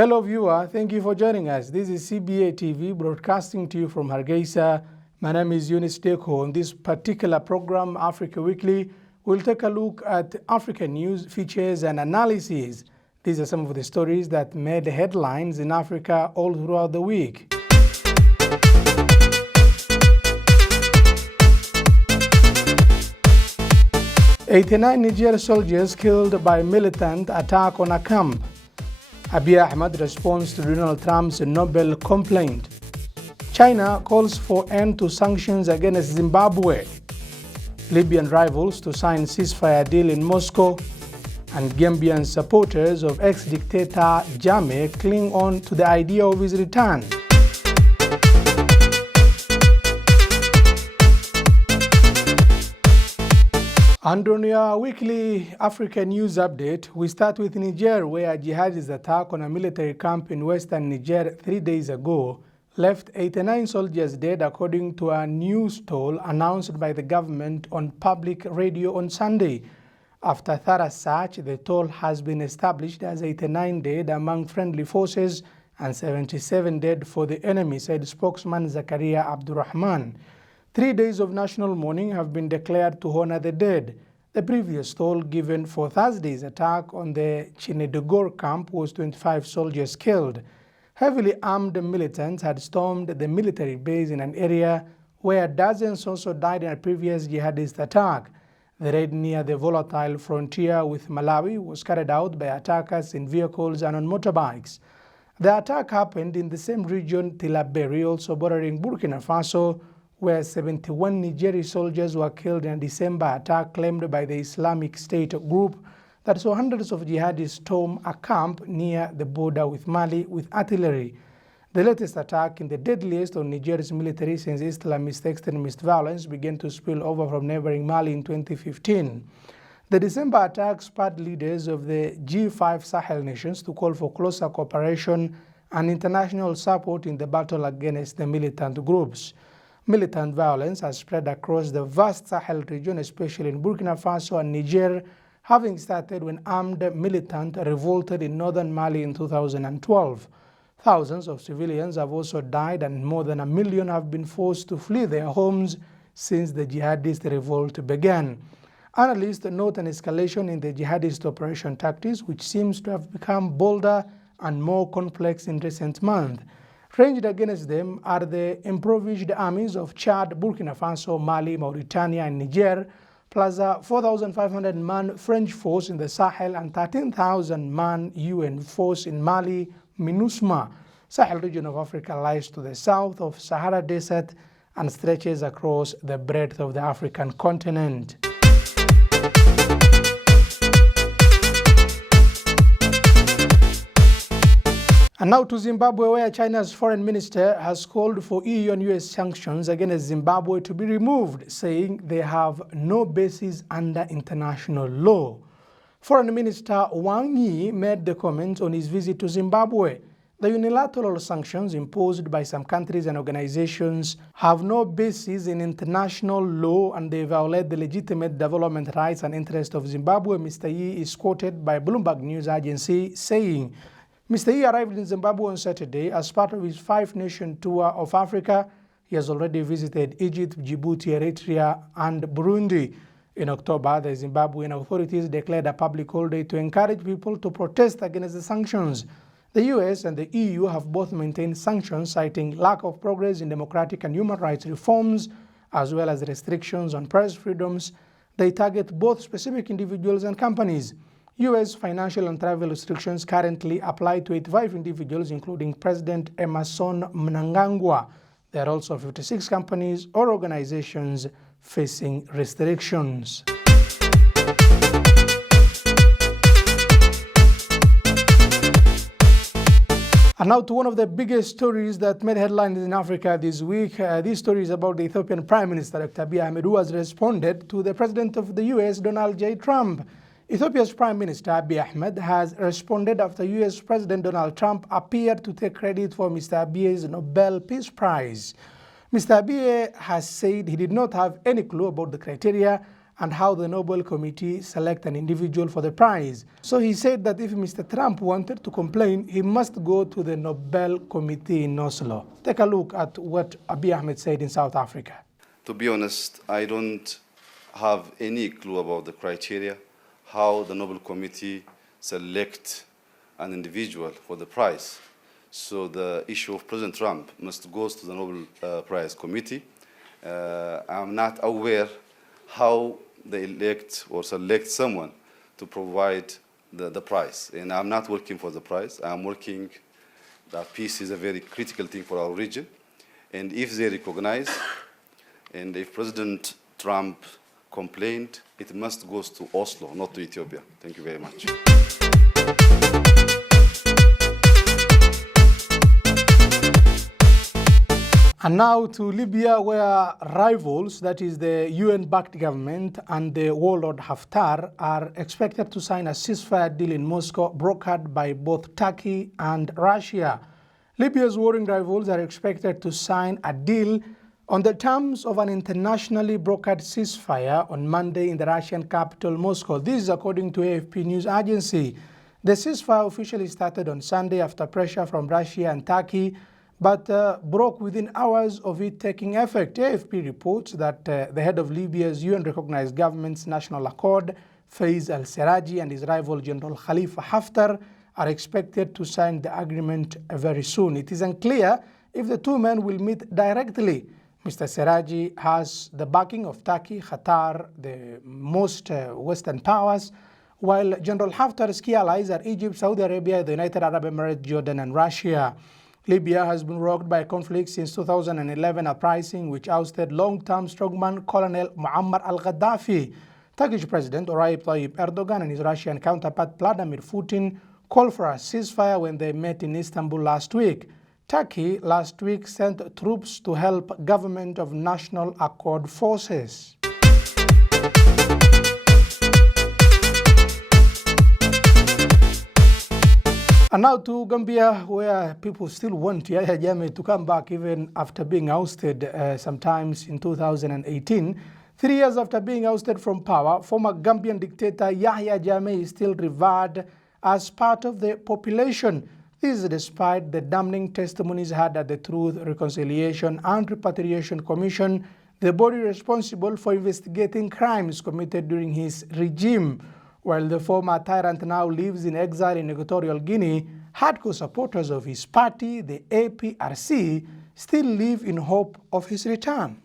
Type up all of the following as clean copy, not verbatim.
Hello viewer, thank you for joining us. This is CBA TV broadcasting to you from Hargeisa. My name is Yunis Dekow. On this particular program, Africa Weekly, we'll take a look at African news, features and analyses. These are some of the stories that made headlines in Africa all throughout the week. "89 Niger soldiers killed by militant attack on a camp." Abiy Ahmed responds to Donald Trump's Nobel complaint. China calls for end to sanctions against Zimbabwe. Libyan rivals to sign ceasefire deal in Moscow. And Gambian supporters of ex-dictator Jammeh cling on to the idea of his return. And on your weekly African news update, we start with Niger, where a jihadist attack on a military camp in western Niger 3 days ago left 89 soldiers dead, according to a news toll announced by the government on public radio on Sunday. After thorough search, the toll has been established as 89 dead among friendly forces and 77 dead for the enemy, said spokesman Zakaria Abdurrahman. 3 days of national mourning have been declared to honor the dead. The previous toll given for Thursday's attack on the Chinedegor camp was 25 soldiers killed. Heavily armed militants had stormed the military base in an area where dozens also died in a previous jihadist attack. The raid near the volatile frontier with Malawi was carried out by attackers in vehicles and on motorbikes. The attack happened in the same region, Tillaberi, also bordering Burkina Faso, where 71 Nigerian soldiers were killed in a December attack claimed by the Islamic State group that saw hundreds of jihadists storm a camp near the border with Mali with artillery. The latest attack in the deadliest on Nigeria's military since Islamist extremist violence began to spill over from neighboring Mali in 2015. The December attack spurred leaders of the G5 Sahel nations to call for closer cooperation and international support in the battle against the militant groups. Militant violence has spread across the vast Sahel region, especially in Burkina Faso and Niger, having started when armed militants revolted in northern Mali in 2012. Thousands of civilians have also died and more than 1 million have been forced to flee their homes since the jihadist revolt began. Analysts note an escalation in the jihadist operation tactics, which seems to have become bolder and more complex in recent months. Ranged against them are the improvised armies of Chad, Burkina Faso, Mali, Mauritania, and Niger, plus a 4,500-man French force in the Sahel and 13,000-man UN force in Mali, MINUSMA. Sahel region of Africa lies to the south of Sahara Desert and stretches across the breadth of the African continent. And now to Zimbabwe, where China's foreign minister has called for EU and US sanctions against Zimbabwe to be removed, saying they have no basis under international law. Foreign Minister Wang Yi made the comments on his visit to Zimbabwe. The unilateral sanctions imposed by some countries and organizations have no basis in international law and they violate the legitimate development rights and interests of Zimbabwe. Mr. Yi is quoted by Bloomberg News Agency saying, Mr. Yi arrived in Zimbabwe on Saturday as part of his 5-nation tour of Africa. He has already visited Egypt, Djibouti, Eritrea, and Burundi. In October, the Zimbabwean authorities declared a public holiday to encourage people to protest against the sanctions. The US and the EU have both maintained sanctions, citing lack of progress in democratic and human rights reforms, as well as restrictions on press freedoms. They target both specific individuals and companies. U.S. financial and travel restrictions currently apply to 85 individuals, including President Emmerson Mnangagwa. There are also 56 companies or organizations facing restrictions. And now to one of the biggest stories that made headlines in Africa this week. This story is about the Ethiopian Prime Minister, Dr. Abiy Ahmed, who has responded to the President of the U.S., Donald J. Trump. Ethiopia's Prime Minister Abiy Ahmed has responded after U.S. President Donald Trump appeared to take credit for Mr. Abiy's Nobel Peace Prize. Mr. Abiy has said he did not have any clue about the criteria and how the Nobel Committee select an individual for the prize. So he said that if Mr. Trump wanted to complain, he must go to the Nobel Committee in Oslo. Take a look at what Abiy Ahmed said in South Africa. To be honest, I don't have any clue about the criteria, how the Nobel Committee select an individual for the prize. So the issue of President Trump must go to the Nobel Prize Committee. I'm not aware how they elect or select someone to provide the prize. And I'm not working for the prize. I'm working that peace is a very critical thing for our region. And if they recognize, and if President Trump complained, it must go to Oslo, not to Ethiopia. Thank you very much. And now to Libya, where rivals, that is the UN-backed government and the warlord Haftar, are expected to sign a ceasefire deal in Moscow, brokered by both Turkey and Russia. Libya's warring rivals are expected to sign a deal on the terms of an internationally brokered ceasefire on Monday in the Russian capital, Moscow. This is according to AFP news agency. The ceasefire officially started on Sunday after pressure from Russia and Turkey, but broke within hours of it taking effect. AFP reports that the head of Libya's UN-recognized government's National Accord, Faiz al-Serraji, and his rival General Khalifa Haftar are expected to sign the agreement very soon. It is unclear if the two men will meet directly. Mr. Serraji has the backing of Turkey, Qatar, the most Western powers, while General Haftar's key allies are Egypt, Saudi Arabia, the United Arab Emirates, Jordan, and Russia. Libya has been rocked by conflict since 2011 uprising, which ousted long-term strongman Colonel Muammar al-Gaddafi. Turkish President Recep Tayyip Erdogan and his Russian counterpart Vladimir Putin called for a ceasefire when they met in Istanbul last week. Turkey last week sent troops to help Government of National Accord forces. And now to Gambia, where people still want Yahya Jammeh to come back even after being ousted sometimes in 2018. 3 years after being ousted from power, former Gambian dictator Yahya Jammeh is still revered as part of the population. This is despite the damning testimonies had at the Truth, Reconciliation and Repatriation Commission, the body responsible for investigating crimes committed during his regime. While the former tyrant now lives in exile in Equatorial Guinea, hardcore supporters of his party, the APRC, still live in hope of his return.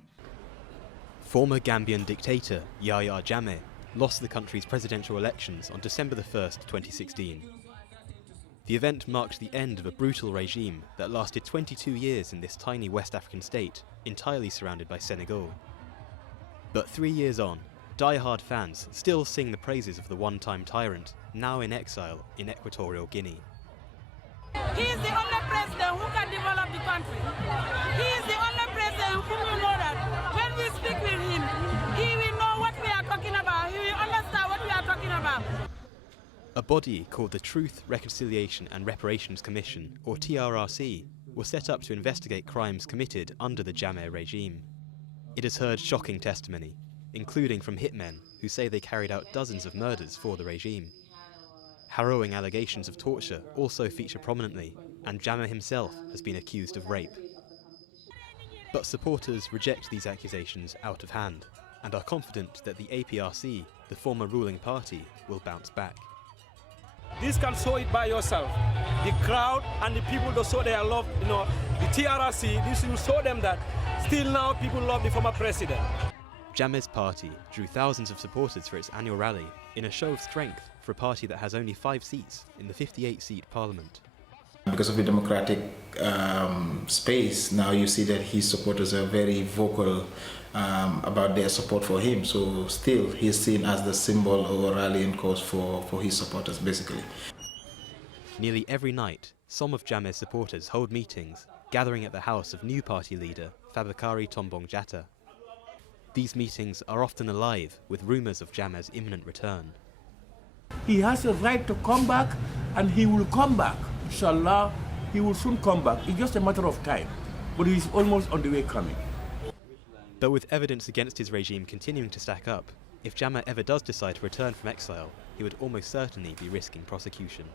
Former Gambian dictator Yahya Jammeh lost the country's presidential elections on December 1st, 2016. The event marked the end of a brutal regime that lasted 22 years in this tiny West African state, entirely surrounded by Senegal. But 3 years on, die-hard fans still sing the praises of the one-time tyrant, now in exile in Equatorial Guinea. He is the only president who can develop the country. He is the only president who will know that when we speak with him, he will know what we are talking about. He will understand what we are talking about. A body called the Truth, Reconciliation and Reparations Commission, or TRRC, was set up to investigate crimes committed under the Jammeh regime. It has heard shocking testimony, including from hitmen who say they carried out dozens of murders for the regime. Harrowing allegations of torture also feature prominently, and Jammeh himself has been accused of rape. But supporters reject these accusations out of hand, and are confident that the APRC, the former ruling party, will bounce back. This can show it by yourself. The crowd and the people that show their love, the TRRC, this will show them that still now people love the former president. Jammeh's party drew thousands of supporters for its annual rally in a show of strength for a party that has only 5 seats in the 58-seat parliament. Because of the democratic space, now you see that his supporters are very vocal about their support for him. So still, he's seen as the symbol or rallying cause for his supporters, basically. Nearly every night, some of Jammeh's supporters hold meetings, gathering at the house of new party leader Fabakary Tombong Jatta. These meetings are often alive with rumours of Jammeh's imminent return. He has a right to come back, and he will come back. Inshallah, he will soon come back. It's just a matter of time, but he's almost on the way coming. But with evidence against his regime continuing to stack up, If Jammeh ever does decide to return from exile, he would almost certainly be risking prosecution.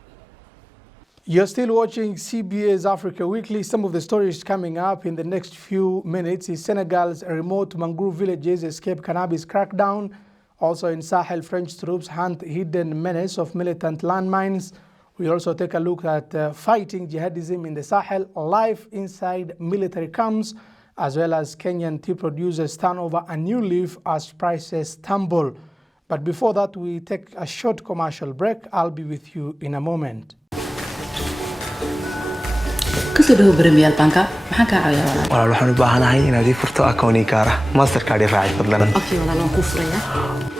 You're still watching CBA's Africa Weekly. Some of the stories coming up in the next few minutes is Senegal's remote mangrove villages escape cannabis crackdown. Also in Sahel, French troops hunt hidden menace of militant landmines. We also take a look at fighting jihadism in the Sahel, life inside military camps, as well as Kenyan tea producers turn over a new leaf as prices tumble. But before that, we take a short commercial break. I'll be with you in a moment. كسره بريميال بانكا maxaan ka caawiyaa walaal waxaan u baahanahay inaad ii furto akooni gaar ah mastercard raaci fadlan okay walaal waan ku furaya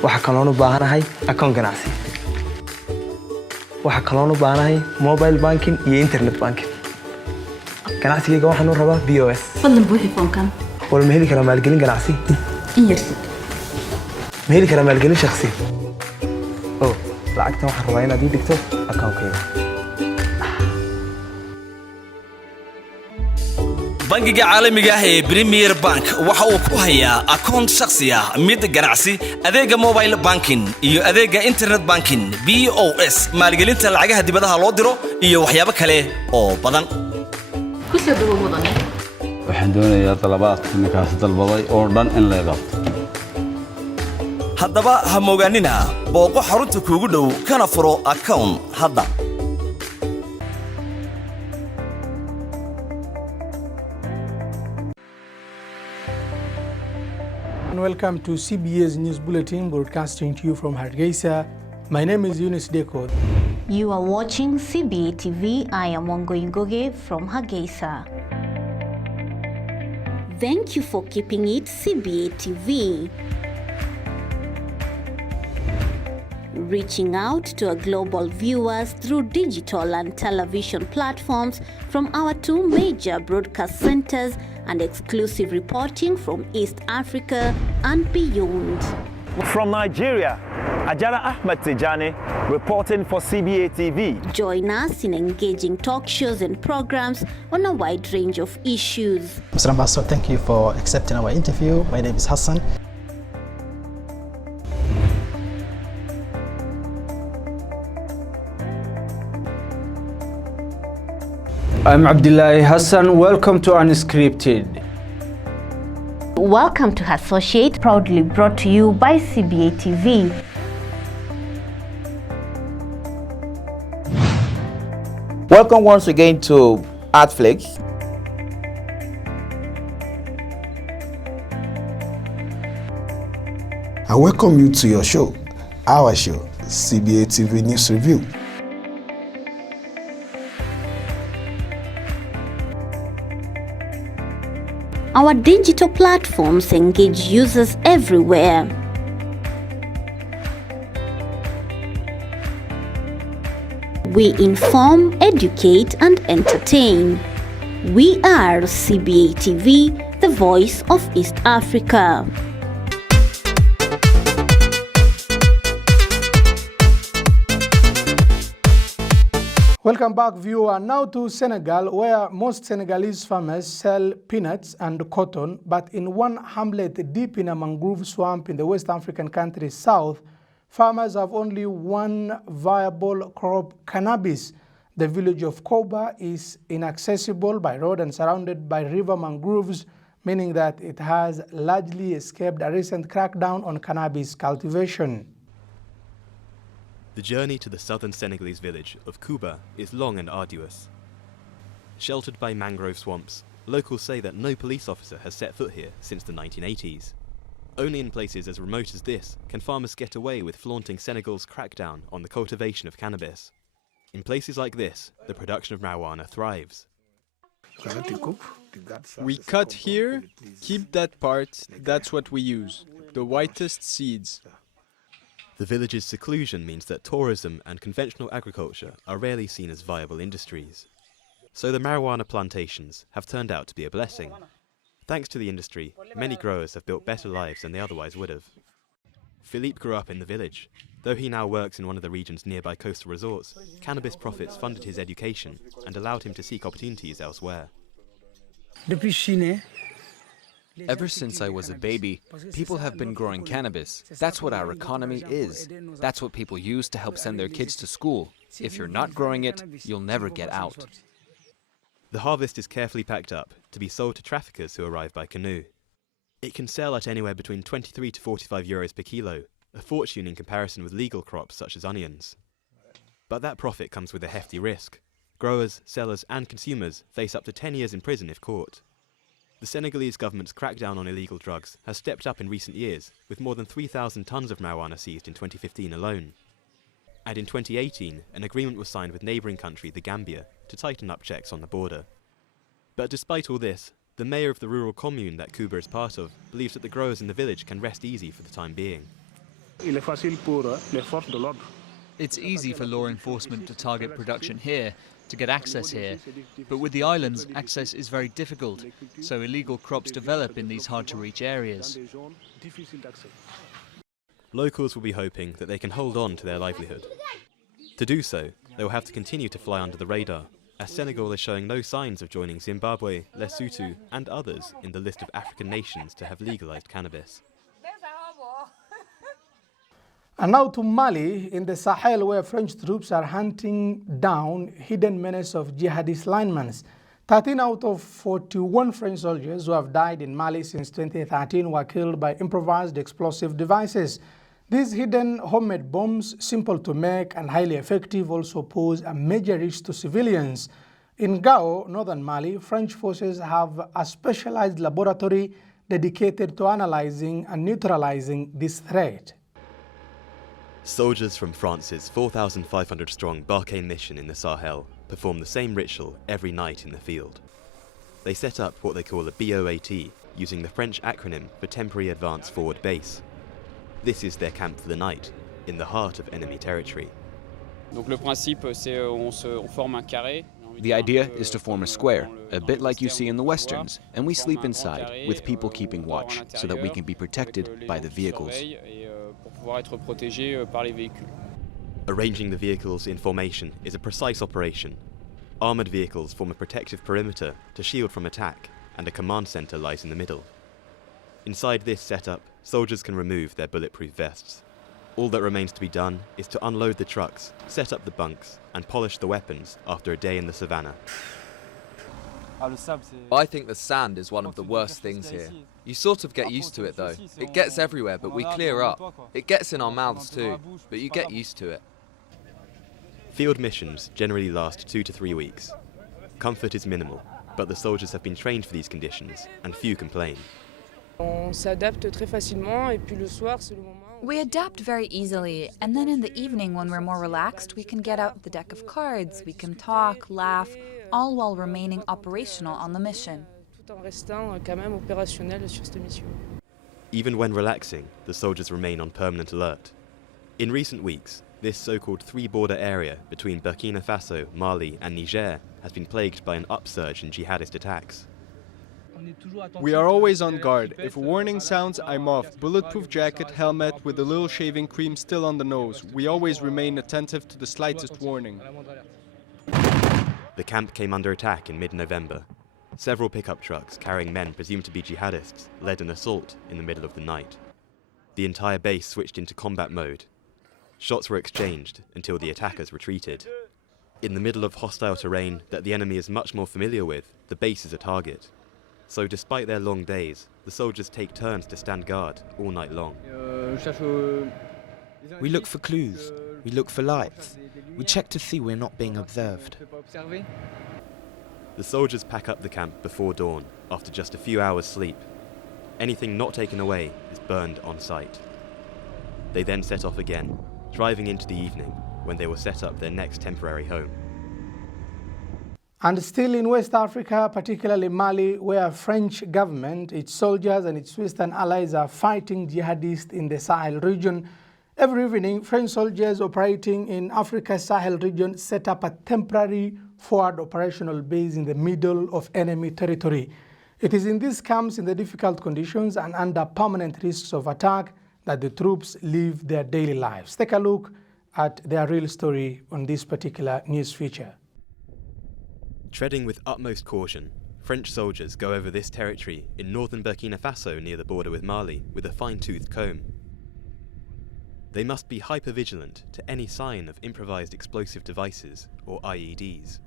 waxa kale oo u baahanahay akoon ganacsi waxa kale oo u baahanahay mobile banking iyo internet banking ganacsiga waxaan u rabaa BOS fadlan buuxi foomkan wal ma heli karaa maalgelin ganacsi in yarsid ma heli karaa maalgelin shakhsi oo lacagta waxaan rabaa inaad ii dhigto akoonkayga bangiga caalamiga ah ee Premier Bank waxa uu ku hayaa akoon shakhsi ah mid ganacsi adeega mobile banking iyo adeega internet banking BOS maalgelinta lacagaha dibadaha loo diro iyo waxyaabo kale oo badan ku soo dhawo mudane waxaan doonayaa talabaadka ninkaas dalbaday oo dhan in la qabto haddaba ha moogaanina booqo xarunta kuugu dhow kana furo akoon hadda Welcome to CBA's News Bulletin, broadcasting to you from Hargeisa. My name is Yunis Dekow. You are watching CBA TV. I am Wangoingoge from Hargeisa. Thank you for keeping it CBA TV. Reaching out to our global viewers through digital and television platforms from our two major broadcast centers and exclusive reporting from East Africa and beyond. From Nigeria, Ajara Ahmed Tijani reporting for CBA TV. Join us in engaging talk shows and programs on a wide range of issues. Mr. Ambassador, thank you for accepting our interview. My name is Hassan. I'm Abdullahi Hassan. Welcome to Unscripted. Welcome to Associate, proudly brought to you by CBA TV. Welcome once again to Artflix. I welcome you to your show, our show, CBA TV News Review. Our digital platforms engage users everywhere. We inform, educate, and entertain. We are CBA TV, the voice of East Africa. Welcome back, viewer. Now to Senegal, where most Senegalese farmers sell peanuts and cotton, but in one hamlet deep in a mangrove swamp in the West African country south, farmers have only one viable crop, cannabis. The village of Koba is inaccessible by road and surrounded by river mangroves, meaning that it has largely escaped a recent crackdown on cannabis cultivation. The journey to the southern Senegalese village of Kuba is long and arduous. Sheltered by mangrove swamps, locals say that no police officer has set foot here since the 1980s. Only in places as remote as this can farmers get away with flaunting Senegal's crackdown on the cultivation of cannabis. In places like this, the production of marijuana thrives. We cut here, keep that part, that's what we use. The whitest seeds. The village's seclusion means that tourism and conventional agriculture are rarely seen as viable industries. So the marijuana plantations have turned out to be a blessing. Thanks to the industry, many growers have built better lives than they otherwise would have. Philippe grew up in the village. Though he now works in one of the region's nearby coastal resorts, cannabis profits funded his education and allowed him to seek opportunities elsewhere. Ever since I was a baby, people have been growing cannabis. That's what our economy is. That's what people use to help send their kids to school. If you're not growing it, you'll never get out. The harvest is carefully packed up to be sold to traffickers who arrive by canoe. It can sell at anywhere between 23 to 45 euros per kilo, a fortune in comparison with legal crops such as onions. But that profit comes with a hefty risk. Growers, sellers and consumers face up to 10 years in prison if caught. The Senegalese government's crackdown on illegal drugs has stepped up in recent years, with more than 3,000 tons of marijuana seized in 2015 alone. And in 2018, an agreement was signed with neighbouring country, the Gambia, to tighten up checks on the border. But despite all this, the mayor of the rural commune that Cuba is part of believes that the growers in the village can rest easy for the time being. It's easy for law enforcement to target production here, to get access here, but with the islands, access is very difficult, so illegal crops develop in these hard-to-reach areas. Locals will be hoping that they can hold on to their livelihood. To do so, they will have to continue to fly under the radar, as Senegal is showing no signs of joining Zimbabwe, Lesotho and others in the list of African nations to have legalized cannabis. And now to Mali, in the Sahel, where French troops are hunting down hidden menace of jihadist linemen. 13 out of 41 French soldiers who have died in Mali since 2013 were killed by improvised explosive devices. These hidden homemade bombs, simple to make and highly effective, also pose a major risk to civilians. In Gao, northern Mali, French forces have a specialized laboratory dedicated to analyzing and neutralizing this threat. Soldiers from France's 4,500-strong Barkhane mission in the Sahel perform the same ritual every night in the field. They set up what they call a BOAT, using the French acronym for Temporary Advanced Forward Base. This is their camp for the night, in the heart of enemy territory. The idea is to form a square, a bit like you see in the westerns, and we sleep inside, with people keeping watch, so that we can be protected by the vehicles. Arranging the vehicles in formation is a precise operation. Armoured vehicles form a protective perimeter to shield from attack, and a command centre lies in the middle. Inside this setup, soldiers can remove their bulletproof vests. All that remains to be done is to unload the trucks, set up the bunks, and polish the weapons after a day in the savannah. I think the sand is one of the worst things here. You sort of get used to it though. It gets everywhere, but we clear up. It gets in our mouths too, but you get used to it. Field missions generally last 2 to 3 weeks. Comfort is minimal, but the soldiers have been trained for these conditions, and few complain. We adapt very easily, and then in the evening when we're more relaxed, we can get out the deck of cards, we can talk, laugh, all while remaining operational on the mission. Even when relaxing, the soldiers remain on permanent alert. In recent weeks, this so-called three-border area between Burkina Faso, Mali and Niger has been plagued by an upsurge in jihadist attacks. We are always on guard. If a warning sounds, I'm off. Bulletproof jacket, helmet, with a little shaving cream still on the nose. We always remain attentive to the slightest warning. The camp came under attack in mid-November. Several pickup trucks carrying men presumed to be jihadists led an assault in the middle of the night. The entire base switched into combat mode. Shots were exchanged until the attackers retreated. In the middle of hostile terrain that the enemy is much more familiar with, the base is a target. So despite their long days, the soldiers take turns to stand guard all night long. We look for clues, we look for lights, we check to see we're not being observed. The soldiers pack up the camp before dawn, after just a few hours sleep. Anything not taken away is burned on site. They then set off again, driving into the evening, when they will set up their next temporary home. And still in West Africa, particularly Mali, where French government, its soldiers and its Western allies are fighting jihadists in the Sahel region. Every evening, French soldiers operating in Africa's Sahel region set up a temporary forward operational base in the middle of enemy territory. It is in these camps, in the difficult conditions and under permanent risks of attack, that the troops live their daily lives. Take a look at their real story on this particular news feature. Treading with utmost caution, French soldiers go over this territory in northern Burkina Faso near the border with Mali with a fine-toothed comb. They must be hyper-vigilant to any sign of improvised explosive devices, or IEDs.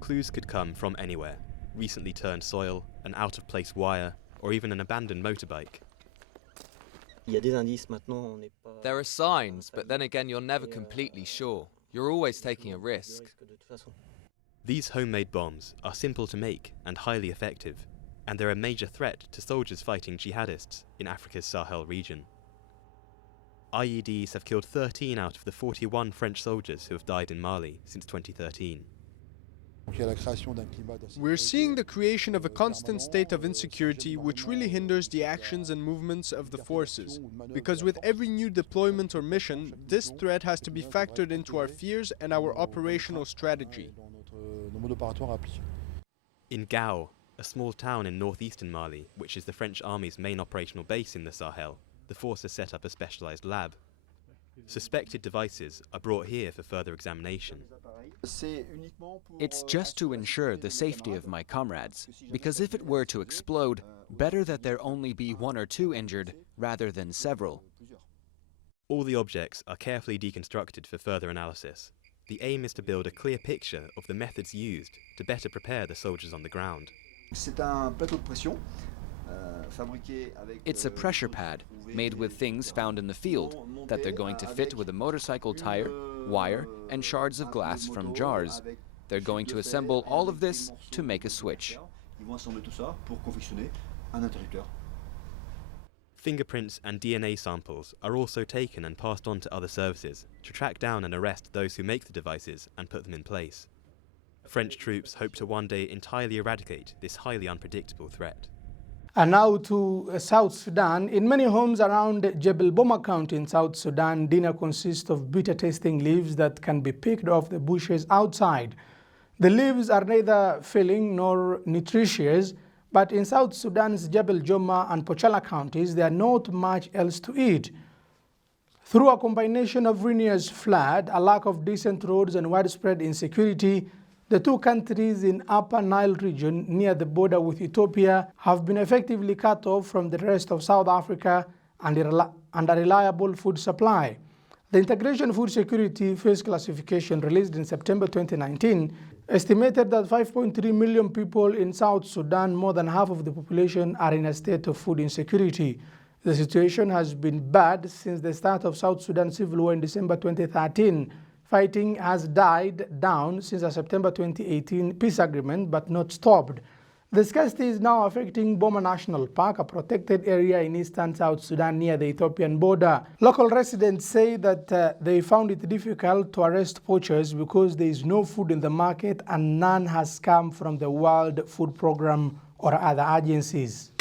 Clues could come from anywhere: recently turned soil, an out-of-place wire, or even an abandoned motorbike. There are signs, but then again you're never completely sure. You're always taking a risk. These homemade bombs are simple to make and highly effective, and they're a major threat to soldiers fighting jihadists in Africa's Sahel region. IEDs have killed 13 out of the 41 French soldiers who have died in Mali since 2013. We're seeing the creation of a constant state of insecurity which really hinders the actions and movements of the forces, because with every new deployment or mission, this threat has to be factored into our fears and our operational strategy. In Dekow, a small town in northeastern Mali, which is the French army's main operational base in the Sahel, the force has set up a specialized lab. Suspected devices are brought here for further examination. It's just to ensure the safety of my comrades, because if it were to explode, better that there only be 1 or 2 injured rather than several. All the objects are carefully deconstructed for further analysis. The aim is to build a clear picture of the methods used to better prepare the soldiers on the ground. It's a pressure pad made with things found in the field that they're going to fit with a motorcycle tire, wire, and shards of glass from jars. They're going to assemble all of this to make a switch. Fingerprints and DNA samples are also taken and passed on to other services to track down and arrest those who make the devices and put them in place. French troops hope to one day entirely eradicate this highly unpredictable threat. And now to South Sudan. In many homes around Jebel Boma County in South Sudan, dinner consists of bitter-tasting leaves that can be picked off the bushes outside. The leaves are neither filling nor nutritious, but in South Sudan's Jebel Joma and Pochala counties, there are not much else to eat. Through a combination of ruinous flood, a lack of decent roads, and widespread insecurity, the two countries in Upper Nile region near the border with Ethiopia have been effectively cut off from the rest of South Africa and a reliable food supply. The Integration Food Security Phase Classification released in September 2019 estimated that 5.3 million people in South Sudan, more than half of the population, are in a state of food insecurity. The situation has been bad since the start of South Sudan civil war in December 2013. Fighting has died down since a September 2018 peace agreement, but not stopped. The scarcity is now affecting Boma National Park, a protected area in eastern South Sudan near the Ethiopian border. Local residents say that they found it difficult to arrest poachers because there is no food in the market and none has come from the World Food Programme or other agencies.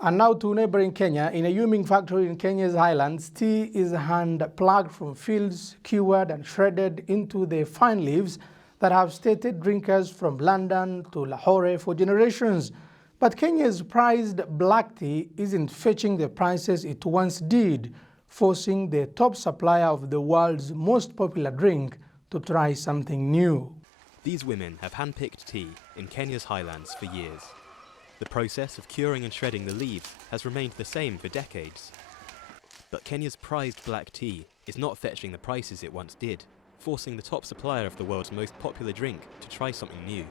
And now to neighboring Kenya. In a Yumin factory in Kenya's highlands, tea is hand-plucked from fields, cured and shredded into the fine leaves that have stated drinkers from London to Lahore for generations. But Kenya's prized black tea isn't fetching the prices it once did, forcing the top supplier of the world's most popular drink to try something new. These women have hand-picked tea in Kenya's highlands for years. The process of curing and shredding the leaves has remained the same for decades. But Kenya's prized black tea is not fetching the prices it once did, forcing the top supplier of the world's most popular drink to try something new.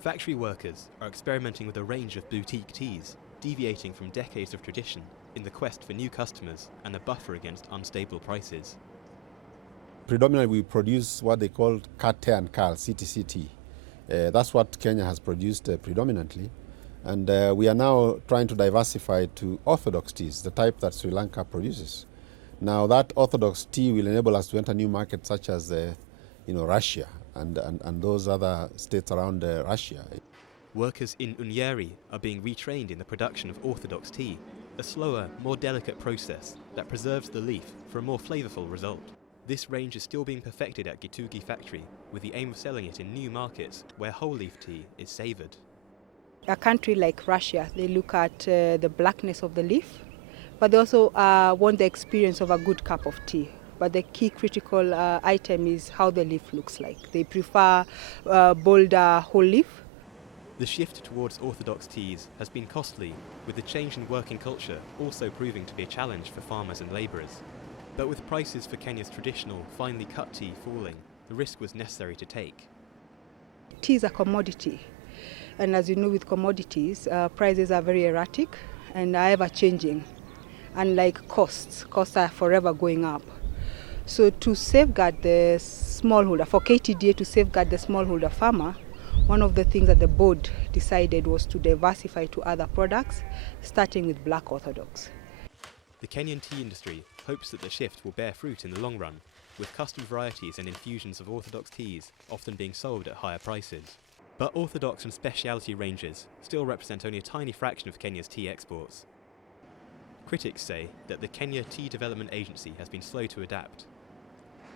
Factory workers are experimenting with a range of boutique teas, deviating from decades of tradition in the quest for new customers and a buffer against unstable prices. Predominantly we produce what they call Cat and Cal, CTC tea. That's what Kenya has produced predominantly. And we are now trying to diversify to orthodox teas, the type that Sri Lanka produces. Now that orthodox tea will enable us to enter new markets such as Russia and those other states around Russia. Workers in Unyeri are being retrained in the production of orthodox tea, a slower, more delicate process that preserves the leaf for a more flavourful result. This range is still being perfected at Gitugi factory with the aim of selling it in new markets where whole leaf tea is savoured. A country like Russia, they look at the blackness of the leaf, but they also want the experience of a good cup of tea. but the key critical item is how the leaf looks like. They prefer bolder whole leaf. The shift towards orthodox teas has been costly, with the change in working culture also proving to be a challenge for farmers and labourers. But with prices for Kenya's traditional, finely cut tea falling, the risk was necessary to take. Tea is a commodity, and as you know, with commodities, prices are very erratic and are ever changing. Unlike costs are forever going up. So to safeguard the smallholder, for KTDA to safeguard the smallholder farmer, one of the things that the board decided was to diversify to other products, starting with black orthodox. The Kenyan tea industry hopes that the shift will bear fruit in the long run, with custom varieties and infusions of orthodox teas often being sold at higher prices. But orthodox and specialty ranges still represent only a tiny fraction of Kenya's tea exports. Critics say that the Kenya Tea Development Agency has been slow to adapt.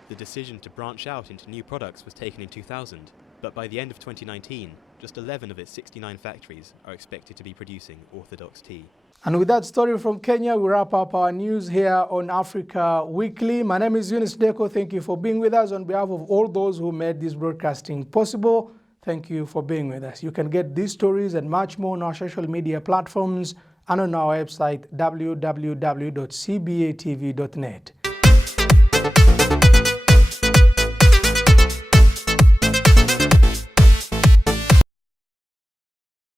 The decision to branch out into new products was taken in 2000, but by the end of 2019, just 11 of its 69 factories are expected to be producing orthodox tea. And with that story from Kenya, we wrap up our news here on Africa Weekly. My name is Yunis Dekow. Thank you for being with us. On behalf of all those who made this broadcasting possible, thank you for being with us. You can get these stories and much more on our social media platforms and on our website, www.cbatv.net.